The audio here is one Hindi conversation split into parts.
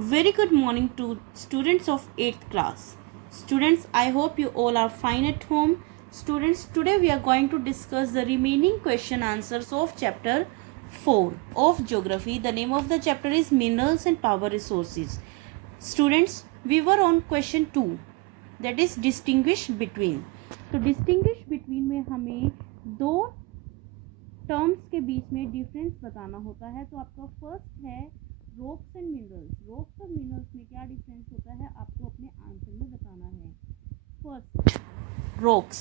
Very good morning to students of 8th class. Students, I hope you all are fine at home. Students, today we are going to discuss the remaining question answers of chapter 4 of geography. The name of the chapter is minerals and power resources. Students, we were on question 2, that is distinguish between. तो distinguish between में हमें दो टर्म्स के बीच में डिफरेंस बताना होता है. तो आपका फर्स्ट है रॉक्स एंड मिनरल्स. रॉक्स और मिनरल्स में क्या डिफरेंस होता है आपको अपने आंसर में बताना है. First rocks.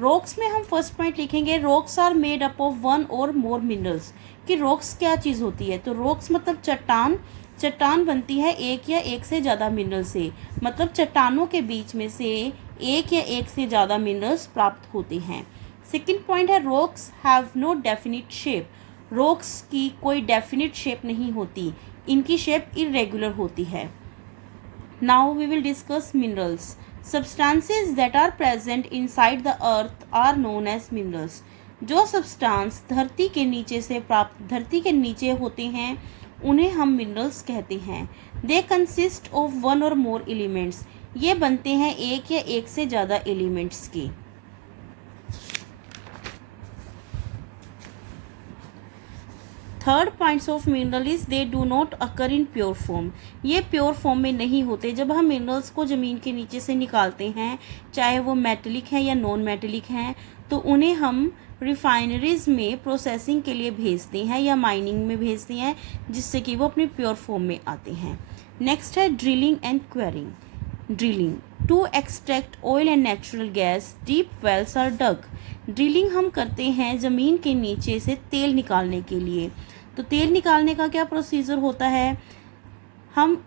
रॉक्स में हम फर्स्ट पॉइंट लिखेंगे rocks are made up of one और मोर मिनरल्स. कि रॉक्स क्या चीज़ होती है. तो रॉक्स मतलब चट्टान. चट्टान बनती है एक या एक से ज़्यादा मिनरल से. मतलब चट्टानों के बीच में से एक या एक से ज़्यादा मिनरल्स प्राप्त होते हैं. सेकेंड पॉइंट है rocks have no definite shape. Rocks की कोई डेफिनिट शेप नहीं होती. इनकी शेप इरेगुलर होती है. Now we will discuss minerals. Substances that are present inside the earth are known as minerals. जो सब्सटेंस धरती के नीचे से प्राप्त धरती के नीचे होते हैं उन्हें हम मिनरल्स कहते हैं. दे कंसिस्ट ऑफ वन और मोर एलिमेंट्स. ये बनते हैं एक या एक से ज़्यादा एलिमेंट्स की. Third points of mineral is they do not occur in pure form. ये प्योर फॉर्म में नहीं होते. जब हम मिनरल्स को ज़मीन के नीचे से निकालते हैं चाहे वो मेटेलिक हैं या नॉन मेटेलिक हैं तो उन्हें हम रिफाइनरीज में प्रोसेसिंग के लिए भेजते हैं या माइनिंग में भेजते हैं जिससे कि वो अपने प्योर फॉर्म में आते हैं. नेक्स्ट है drilling and quarrying. Drilling to extract oil and natural gas deep wells are dug. Drilling हम करते हैं ज़मीन के नीचे से तेल निकालने के लिए. तो तेल निकालने का क्या प्रोसीजर होता है. हम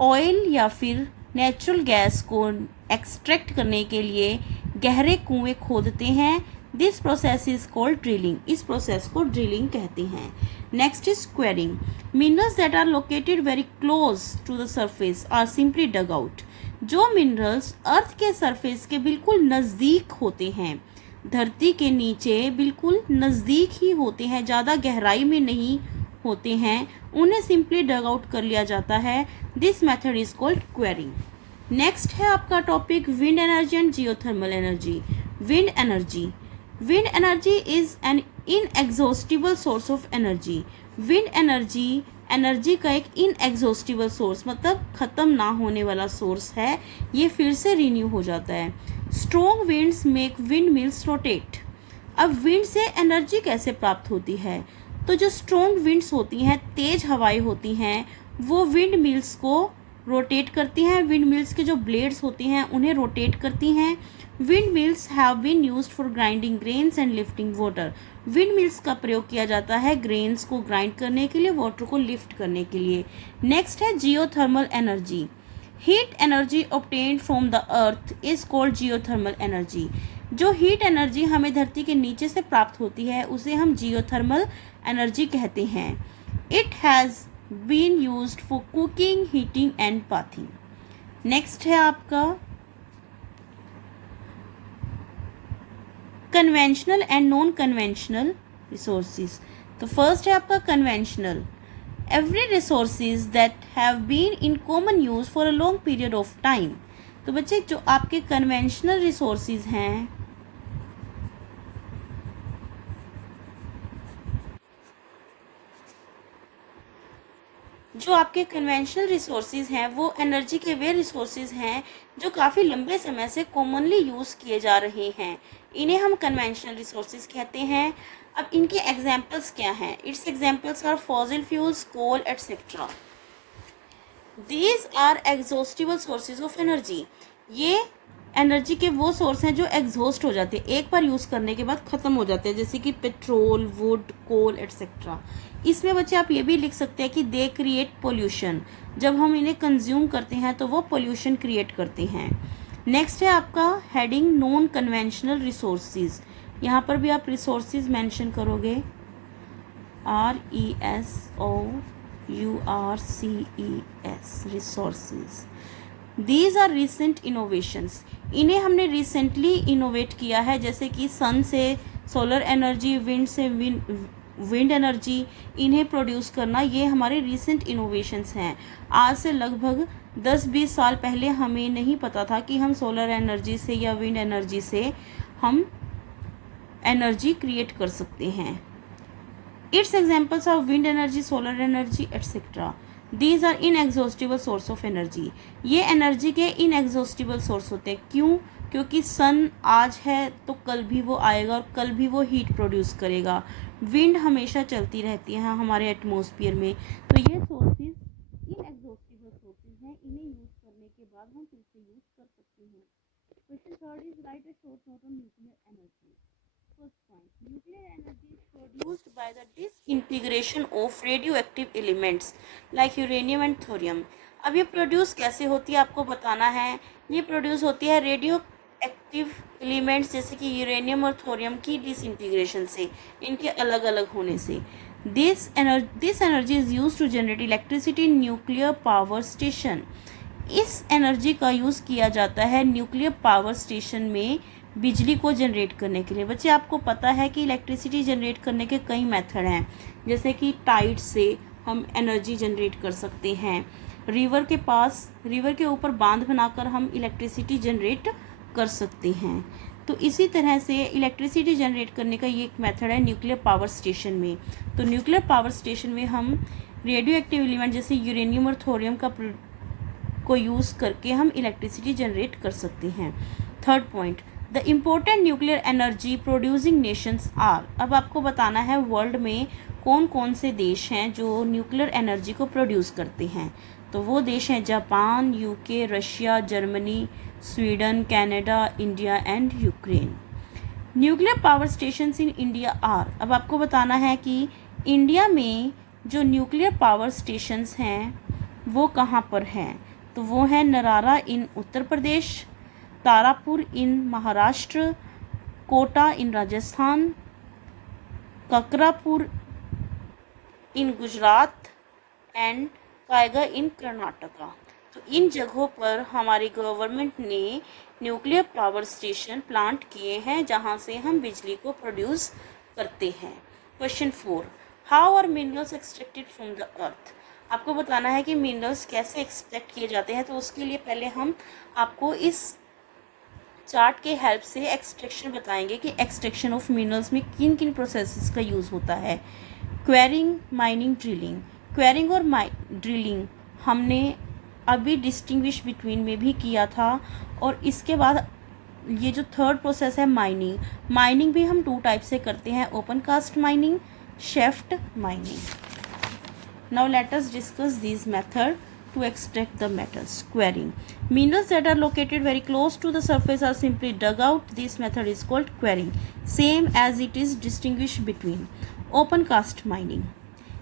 ऑयल या फिर नेचुरल गैस को एक्सट्रैक्ट करने के लिए गहरे कुएं खोदते हैं. This process is called drilling. इस प्रोसेस को ड्रिलिंग कहते हैं. Next is quarrying. Minerals that are located very close to the surface are simply dug out. जो मिनरल्स अर्थ के सरफेस के बिल्कुल नज़दीक होते हैं, धरती के नीचे बिल्कुल नज़दीक ही होते हैं, ज़्यादा गहराई में नहीं होते हैं, उन्हें सिंपली डग आउट कर लिया जाता है. This method is called quarrying. Next है आपका topic wind energy and geothermal energy. Wind energy. Wind energy is an inexhaustible source of energy. Wind energy energy का एक इनएग्जॉस्टिबल सोर्स मतलब ख़त्म ना होने वाला सोर्स है. ये फिर से रिन्यू हो जाता है. Strong winds make wind mills rotate. अब विंड से एनर्जी कैसे प्राप्त होती है. तो जो स्ट्रॉन्ग विंड्स होती हैं, तेज हवाएं होती हैं, वो विंड मिल्स को रोटेट करती हैं. विंड मिल्स के जो ब्लेड्स होती हैं उन्हें रोटेट करती हैं. Windmills have been used for grinding grains and lifting water. Windmills का प्रयोग किया जाता है ग्रेन्स को ग्राइंड करने के लिए, वाटर को लिफ्ट करने के लिए. नेक्स्ट है geothermal energy. Heat energy obtained from the earth is called geothermal energy. जो हीट एनर्जी हमें धरती के नीचे से प्राप्त होती है उसे हम जियोथर्मल एनर्जी कहते हैं. It has been used for cooking, heating and bathing. Next है आपका conventional and non conventional resources. तो फर्स्ट है आपका conventional. Every resources that have been in common use for a long period of time. तो बच्चे जो आपके कन्वेंशनल रिसोर्सेज हैं वो एनर्जी के वे रिसोर्सेज हैं जो काफ़ी लंबे समय से कॉमनली यूज़ किए जा रहे हैं. इन्हें हम कन्वेंशनल रिसोर्सेज कहते हैं. अब इनके एग्जांपल्स क्या हैं. Its examples are fossil fuels, coal etcetera. These are exhaustible sources of energy. ये एनर्जी के वो सोर्स हैं जो एग्जॉस्ट हो जाते हैं, एक बार यूज़ करने के बाद ख़त्म हो जाते हैं, जैसे कि पेट्रोल, वुड, कोल एटसेट्रा. इसमें बच्चे आप ये भी लिख सकते हैं कि दे क्रिएट पोल्यूशन. जब हम इन्हें कंज्यूम करते हैं तो वो पोल्यूशन क्रिएट करते हैं. नेक्स्ट है आपका हेडिंग नॉन कन्वेंशनल रिसोर्सेज. यहाँ पर भी आप रिसोर्सेज मेंशन करोगे, RESOURCES, resources. These are recent innovations. इन्हें हमने रिसेंटली इनोवेट किया है, जैसे कि सन से सोलर एनर्जी, विंड से विंड एनर्जी, इन्हें प्रोड्यूस करना, ये हमारे रिसेंट इनोवेशंस हैं। आज से लगभग 10-20 साल पहले हमें नहीं पता था कि हम सोलर एनर्जी से या विंड एनर्जी से हम एनर्जी क्रिएट कर सकते हैं। Its examples of wind energy, solar energy etcetera. These are inexhaustible source of energy. ये एनर्जी के इनएग्जॉस्टिबल सोर्स होते हैं। क्यों? क्योंकि सन आज है तो कल भी वो आएगा और कल भी वो हीट प्रोड्यूस करेगा। विंड हमेशा चलती रहती है हमारे एटमॉस्फेयर में। तो ये सोर्सेज इनएग्जॉस्टिबल सोर्सेज हैं, इन्हें यूज करने के बाद हम फिर से यूज कर सकते हैं। Question third is right a short note on nuclear energy. First point, nuclear energy is produced by the disintegration of radioactive elements like uranium and thorium. अब ये प्रोड्यूस कैसे होती है आपको बताना है। ये प्रोड्यूस होती है रेडियो एक्टिव एलिमेंट्स जैसे कि यूरेनियम और थोरियम की डिसइंटीग्रेशन से, इनके अलग अलग होने से। This energy is use to generate electricity in nuclear power station. इस एनर्जी का यूज़ किया जाता है न्यूक्लियर पावर स्टेशन में बिजली को जनरेट करने के लिए। बच्चे आपको पता है कि इलेक्ट्रिसिटी जनरेट करने के कई मेथड हैं, जैसे कि टाइड से हम एनर्जी जनरेट कर सकते हैं, रिवर के ऊपर बांध बनाकर हम इलेक्ट्रिसिटी जनरेट कर सकते हैं। तो इसी तरह से इलेक्ट्रिसिटी जनरेट करने का ये एक मेथड है न्यूक्लियर पावर स्टेशन में। तो न्यूक्लियर पावर स्टेशन में हम रेडियो एक्टिव एलिमेंट जैसे यूरेनियम और थोरियम को यूज़ करके हम इलेक्ट्रिसिटी जनरेट कर सकते हैं। Third point, the important nuclear energy producing nations are. अब आपको बताना है वर्ल्ड में कौन कौन से देश हैं जो न्यूक्लियर एनर्जी को प्रोड्यूस करते हैं। तो वो देश हैं Japan, UK, Russia, Germany, Sweden, Canada, India and Ukraine. Nuclear power stations in India are. अब आपको बताना है कि इंडिया में जो न्यूक्लियर पावर स्टेशंस हैं वो कहाँ पर हैं। तो वो है नरारा इन उत्तर प्रदेश, तारापुर इन महाराष्ट्र, कोटा इन राजस्थान, ककरापुर इन गुजरात एंड कायगा इन कर्नाटका। तो इन जगहों पर हमारी गवर्नमेंट ने न्यूक्लियर पावर स्टेशन प्लांट किए हैं जहां से हम बिजली को प्रोड्यूस करते हैं। Question 4, how are minerals extracted from the earth. आपको बताना है कि मिनरल्स कैसे एक्सट्रैक्ट किए जाते हैं। तो उसके लिए पहले हम आपको इस चार्ट के हेल्प से एक्सट्रैक्शन बताएंगे कि एक्सट्रैक्शन ऑफ मिनरल्स में किन किन प्रोसेसेस का यूज़ होता है। Quarrying, mining, drilling. क्वेरिंग और ड्रिलिंग हमने अभी डिस्टिंग्विश बिटवीन में भी किया था। और इसके बाद ये जो थर्ड प्रोसेस है माइनिंग भी हम 2 टाइप से करते हैं, open cast mining, shaft mining. Now let us discuss these methods to extract the metals. Quarrying. Minerals that are located very close to the surface are simply dug out. This method is called quarrying. Same as it is distinguished between open cast mining.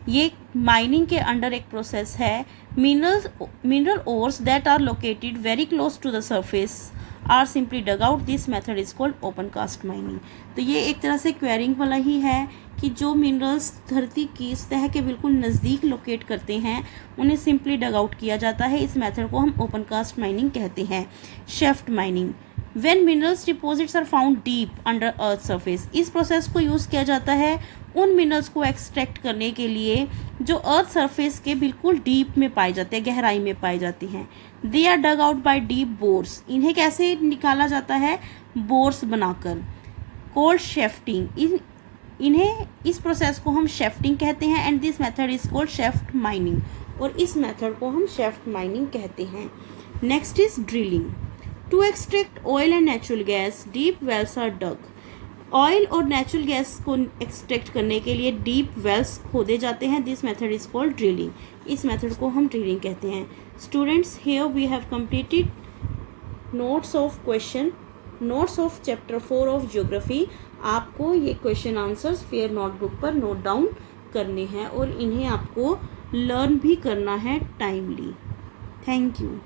ये माइनिंग के अंडर एक प्रोसेस है। Mineral ores that are located very close to the surface are simply dug out. This method is called open cast mining. तो ये एक तरह से क्वेरिंग वाला ही है कि जो मिनरल्स धरती की सतह के बिल्कुल नज़दीक लोकेट करते हैं उन्हें सिंपली डग आउट किया जाता है। इस मेथड को हम ओपन कास्ट माइनिंग कहते हैं। Shaft mining, when minerals deposits are found deep under earth surface. इस प्रोसेस को यूज़ किया जाता है उन मिनरल्स को एक्सट्रैक्ट करने के लिए जो अर्थ सरफेस के बिल्कुल डीप में पाए जाते हैं, गहराई में पाए जाते हैं। They are dug out by deep bores. इन्हें कैसे निकाला जाता है? बोर्स बनाकर। कोल्ड शेफ्टिंग, इन्हें इस प्रोसेस को हम शेफ्टिंग कहते हैं and this method is called shaft mining. और इस मेथड को हम शेफ्ट माइनिंग कहते हैं। Next is drilling. To extract oil and natural gas deep wells are dug. Oil और नेचुरल गैस को एक्सट्रैक्ट करने के लिए डीप वेल्स खोदे जाते हैं। This method is called drilling. इस मेथड को हम ड्रिलिंग कहते हैं। Students, here we have completed notes of chapter 4 of geography. आपको ये क्वेश्चन आंसर्स फेयर नोटबुक पर नोट डाउन करने हैं और इन्हें आपको लर्न भी करना है टाइमली। Thank you.